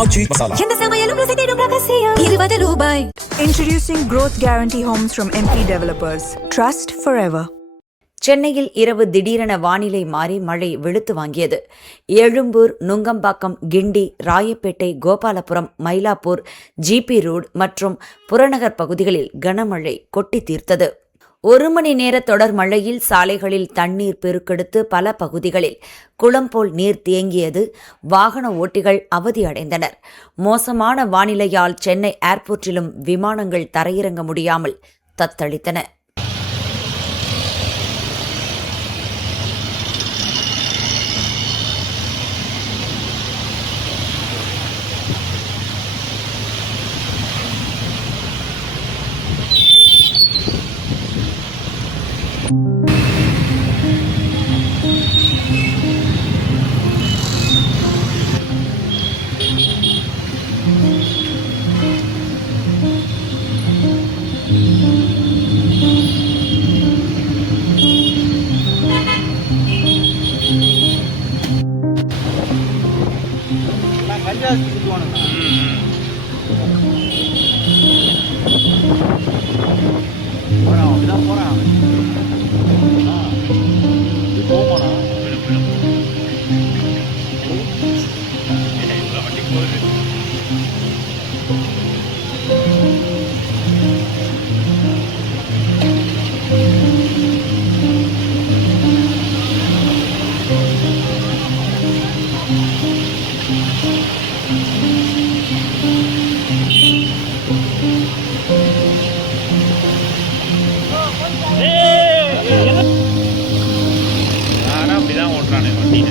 ஆச்சி மசாலா. எந்த சமையலும் ருசி தேடும் ரகசியம் ₹20. Introducing Growth Guarantee Homes from MP Developers. Trust forever. சென்னையில் இரவு திடீரென வானிலை மாறி மழை வெளுத்து வாங்கியது. எழும்பூர், நுங்கம்பாக்கம், கிண்டி, ராயப்பேட்டை, கோபாலபுரம், மயிலாப்பூர், ஜிபி ரோடு மற்றும் புறநகர் பகுதிகளில் கனமழை கொட்டி தீர்த்தது. 1 மணி நேர தொடர் மழையில் சாலைகளில் தண்ணீர் பெருக்கெடுத்து பல பகுதிகளில் குளம் போல் நீர் தேங்கியது. வாகன ஓட்டிகள் அவதியடைந்தனர். மோசமான வானிலையால் சென்னை ஏர்போர்ட்டிலும் விமானங்கள் தரையிறங்க முடியாமல் தத்தளித்தன. அப்படிதான் ஓட்டுறானே வண்டியில.